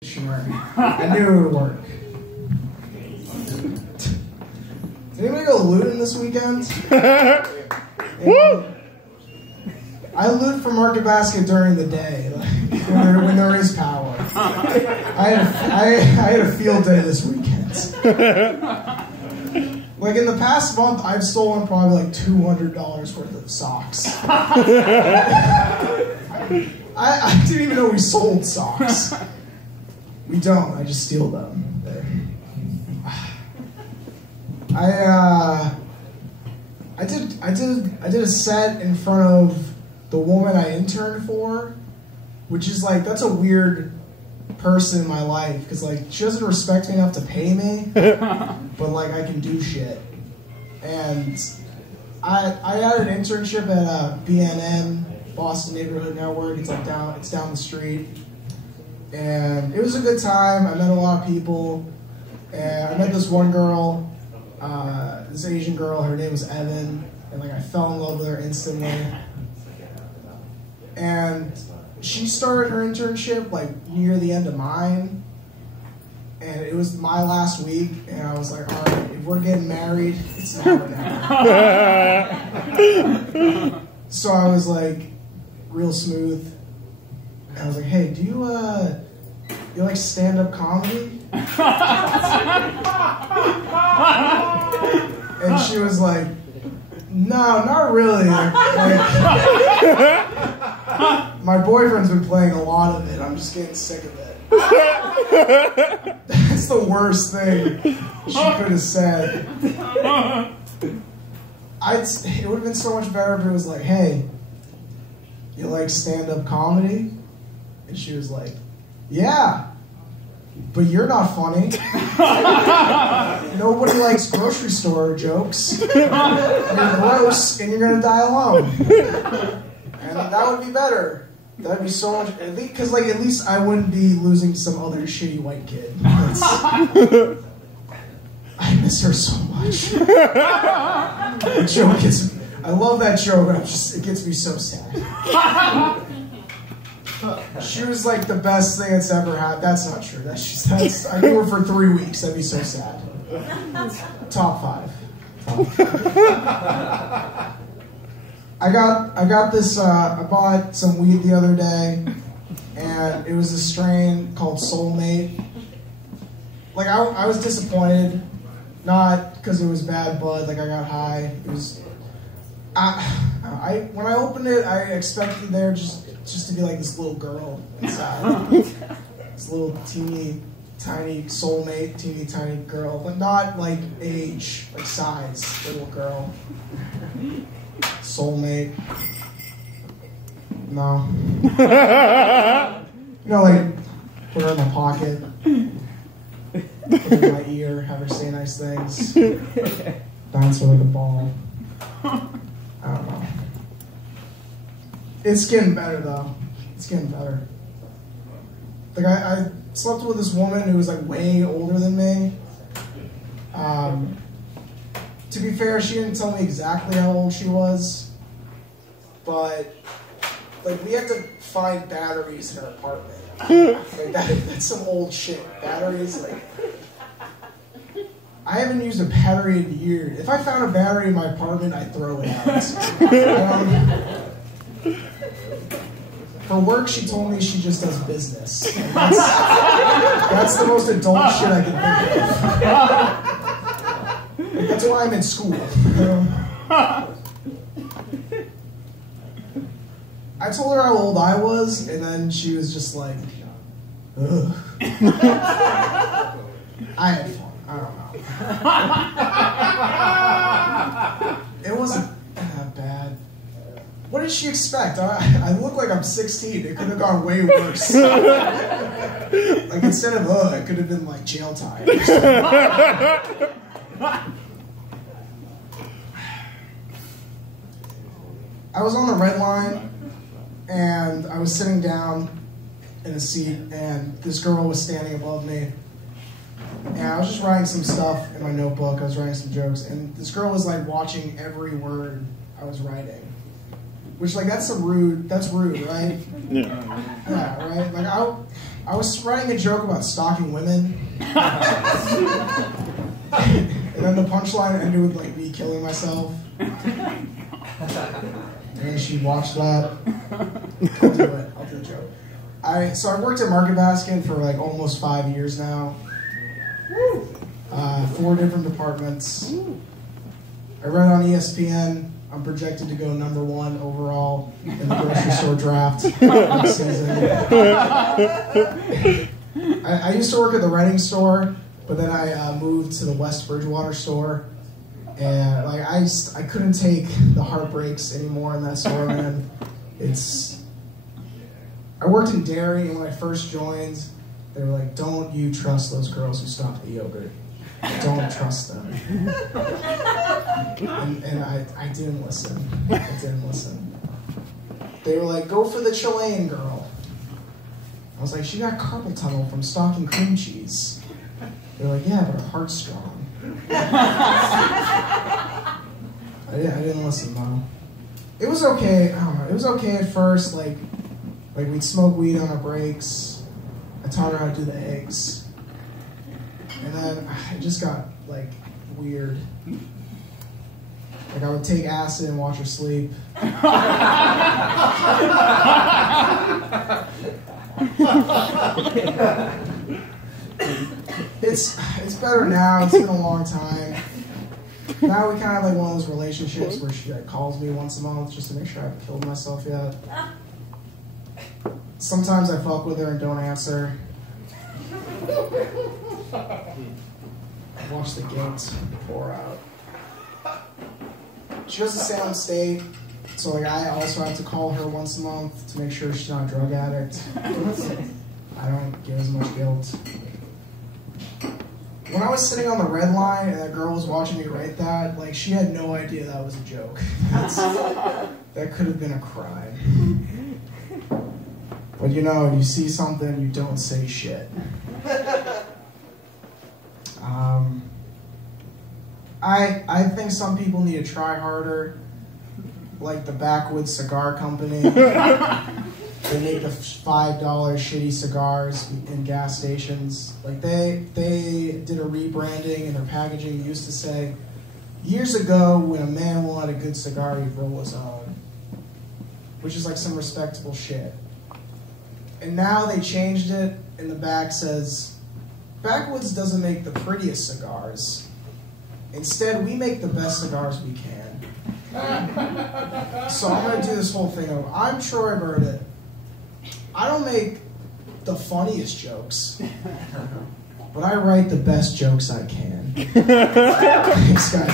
I knew it would work. Did anybody go looting this weekend? Woo! I loot for Market Basket during the day, like, when there is power. I had a field day this weekend. Like in the past month, I've stolen probably like $200 worth of socks. I didn't even know we sold socks. We don't. I just steal them. I did a set in front of the woman I interned for, which is like, that's a weird person in my life because like she doesn't respect me enough to pay me, but like I can do shit. And I had an internship at BNN, Boston Neighborhood Network. It's like down the street, and it was a good time. I met a lot of people, and I met this one girl, this Asian girl. Her name was Evan, and like I fell in love with her instantly. And she started her internship like near the end of mine, and it was my last week, and I was like, all right, if we're getting married, it's now or never. So I was like, real smooth, and I was like, hey, do you like stand-up comedy? And she was like, no, not really. Like, my boyfriend's been playing a lot of it. I'm just getting sick of it. That's the worst thing she could have said. It would have been so much better if it was like, hey, you like stand-up comedy? And she was like, yeah, but you're not funny. Nobody likes grocery store jokes. You're gross and you're going to die alone. And that would be better. That'd be so much, at least, because like at least I wouldn't be losing to some other shitty white kid. I miss her so much. The joke gets me, I love that joke, but it gets me so sad. She was like the best thing that's ever happened. That's not true. I knew her for 3 weeks. That'd be so sad. Top 5. I got this. I bought some weed the other day, and it was a strain called Soulmate. Like I was disappointed, not because it was bad bud. Like I got high. It was. When I opened it, I expected there just to be like this little girl inside, this little teeny tiny Soulmate, teeny tiny girl, but not like age, like size, little girl. Soulmate. No. You know, like, put her in my pocket, put her in my ear, have her say nice things, bounce her like a ball. I don't know. It's getting better, though. It's getting better. Like, I slept with this woman who was, like, way older than me. To be fair, she didn't tell me exactly how old she was, but like we had to find batteries in her apartment. Like that's some old shit. Batteries, like I haven't used a battery in years. If I found a battery in my apartment, I'd throw it out. For work, she told me she just does business. That's the most adult shit I can think of. That's why I'm in school. I told her how old I was, and then she was just like, ugh. I had fun. I don't know. It wasn't that bad. What did she expect? I look like I'm 16. It could have gone way worse. Like, instead of it could have been like jail time. I was on the red line, and I was sitting down in a seat, and this girl was standing above me, and I was just writing some stuff in my notebook. I was writing some jokes, and this girl was like watching every word I was writing, which like that's rude, right? Yeah, right. Like I was writing a joke about stalking women. And then the punchline ended with like me killing myself. And she watched that. I'll do it. I'll do the joke. So I worked at Market Basket for like almost 5 years now. 4 different departments. I run on ESPN. I'm projected to go #1 overall in the grocery store draft next season. I used to work at the Reading store, but then I moved to the West Bridgewater store, and like I couldn't take the heartbreaks anymore in that store, man. I worked in dairy, and when I first joined, they were like, "Don't you trust those girls who stock the yogurt? Don't trust them." And I didn't listen. I didn't listen. They were like, "Go for the Chilean girl." I was like, "She got carpal tunnel from stocking cream cheese." They're like, "Yeah, but her heart's strong." I didn't listen, though. It was okay. I don't know. It was okay at first. Like we'd smoke weed on our breaks. I taught her how to do the eggs. And then it just got, like, weird. Like, I would take acid and watch her sleep. It's better now. It's been a long time. Now we kind of have, like, one of those relationships where she, like, calls me once a month just to make sure I haven't killed myself yet. Sometimes I fuck with her and don't answer. Watch the guilt pour out. She doesn't stay on state, so like I also have to call her once a month to make sure she's not a drug addict. I don't get as much guilt. When I was sitting on the red line and that girl was watching me write that, like she had no idea that was a joke. That could have been a crime. But you know, you see something, you don't say shit. I think some people need to try harder, like the Backwoods Cigar Company. They make the $5 shitty cigars in gas stations. Like they did a rebranding, and their packaging used to say, "Years ago, when a man wanted a good cigar, he'd roll his own," which is like some respectable shit. And now they changed it, and the back says, "Backwoods doesn't make the prettiest cigars. Instead, we make the best cigars we can." So I'm going to do this whole thing over. I'm Troy Burditt. I don't make the funniest jokes, but I write the best jokes I can. Thanks, guys.